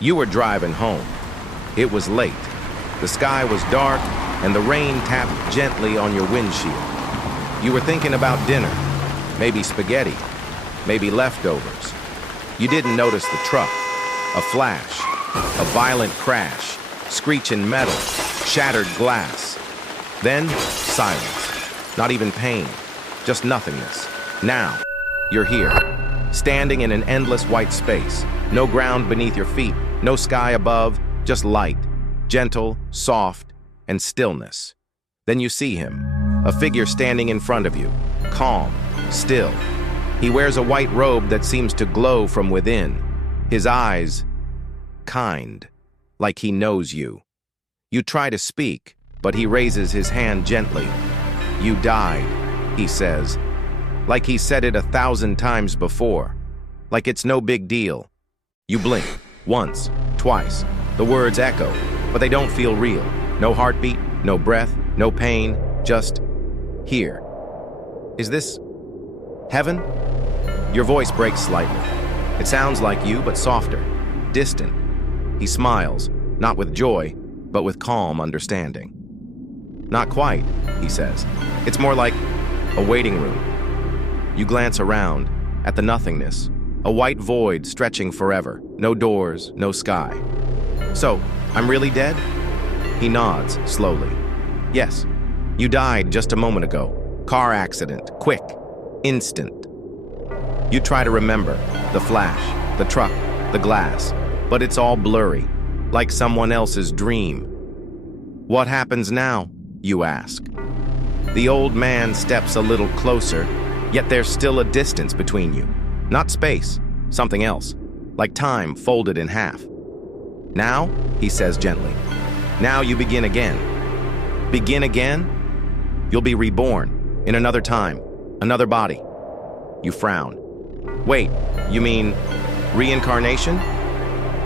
You were driving home. It was late. The sky was dark, and the rain tapped gently on your windshield. You were thinking about dinner, maybe spaghetti, maybe leftovers. You didn't notice the truck, a flash, a violent crash, screeching metal, shattered glass. Then, silence. Not even pain, just nothingness. Now, you're here, standing in an endless white space. No ground beneath your feet, no sky above, just light, gentle, soft, and stillness. Then you see him, a figure standing in front of you, calm, still. He wears a white robe that seems to glow from within. His eyes, kind, like he knows you. You try to speak, but he raises his hand gently. You died, he says, like he said it 1,000 times before, like it's no big deal. You blink, once, twice. The words echo, but they don't feel real. No heartbeat, no breath, no pain, just here. Is this heaven? Your voice breaks slightly. It sounds like you, but softer, distant. He smiles, not with joy, but with calm understanding. Not quite, he says. It's more like a waiting room. You glance around at the nothingness, a white void stretching forever, no doors, no sky. So, I'm really dead? He nods slowly. Yes, you died just a moment ago. Car accident, quick, instant. You try to remember the flash, the truck, the glass, but it's all blurry, like someone else's dream. What happens now, you ask? The old man steps a little closer, yet there's still a distance between you. Not space, something else, like time folded in half. Now, he says gently, now you begin again. Begin again? You'll be reborn, in another time, another body. You frown. Wait, you mean reincarnation?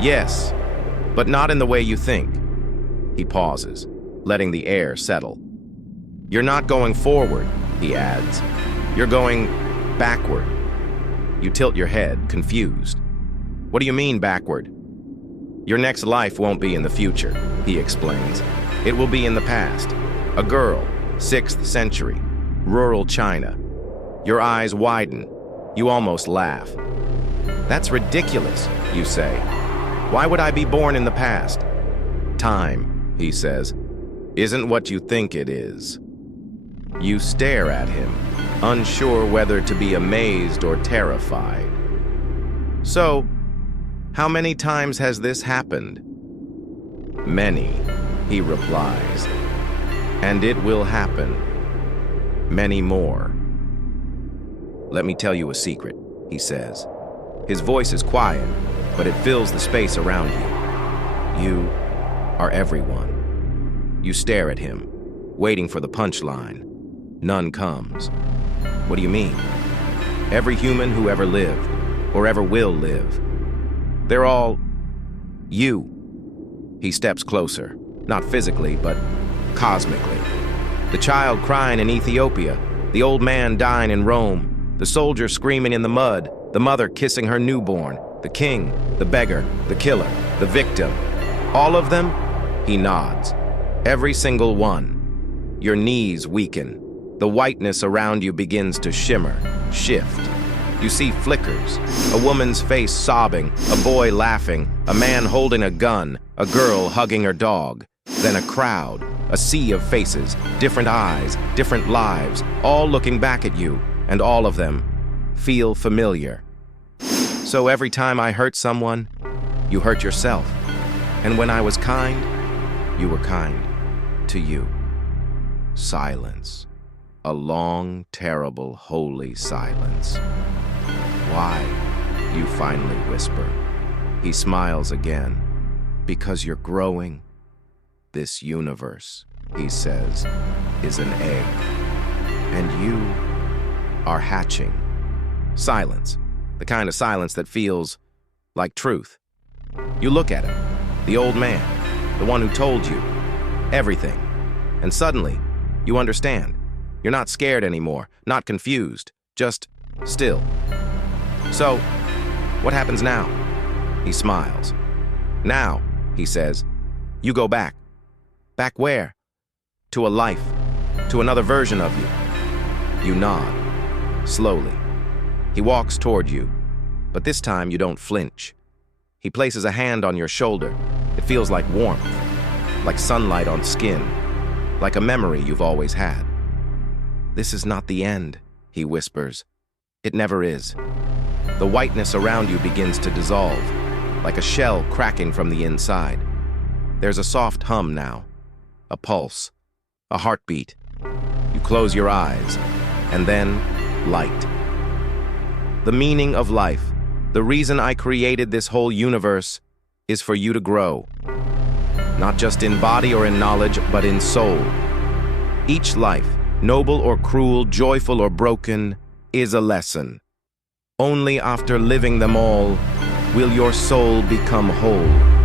Yes, but not in the way you think. He pauses, letting the air settle. You're not going forward, he adds. You're going backward. You tilt your head, confused. What do you mean backward? Your next life won't be in the future, he explains. It will be in the past. A girl, 6th century, rural China. Your eyes widen. You almost laugh. That's ridiculous, you say. Why would I be born in the past? Time, he says, isn't what you think it is. You stare at him, unsure whether to be amazed or terrified. So, how many times has this happened? Many, he replies. And it will happen. Many more. Let me tell you a secret, he says. His voice is quiet, but it fills the space around you. You are everyone. You stare at him, waiting for the punchline. None comes. What do you mean? Every human who ever lived, or ever will live. They're all you. He steps closer, not physically, but cosmically. The child crying in Ethiopia, the old man dying in Rome, the soldier screaming in the mud, the mother kissing her newborn, the king, the beggar, the killer, the victim. All of them? He nods. Every single one. Your knees weaken. The whiteness around you begins to shimmer, shift. You see flickers, a woman's face sobbing, a boy laughing, a man holding a gun, a girl hugging her dog. Then a crowd, a sea of faces, different eyes, different lives, all looking back at you, and all of them feel familiar. So every time I hurt someone, you hurt yourself. And when I was kind, you were kind to you. Silence. A long, terrible, holy silence. Why? You finally whisper. He smiles again. Because you're growing. This universe, he says, is an egg. And you are hatching. Silence. The kind of silence that feels like truth. You look at him, the old man, the one who told you everything. And suddenly, you understand. You're not scared anymore, not confused, just still. So, what happens now? He smiles. Now, he says, you go back. Back where? To a life, to another version of you. You nod, slowly. He walks toward you, but this time you don't flinch. He places a hand on your shoulder. It feels like warmth, like sunlight on skin, like a memory you've always had. This is not the end, he whispers. It never is. The whiteness around you begins to dissolve, like a shell cracking from the inside. There's a soft hum now, a pulse, a heartbeat. You close your eyes, and then light. The meaning of life, the reason I created this whole universe, is for you to grow. Not just in body or in knowledge, but in soul. Each life, noble or cruel, joyful or broken, is a lesson. Only after living them all will your soul become whole.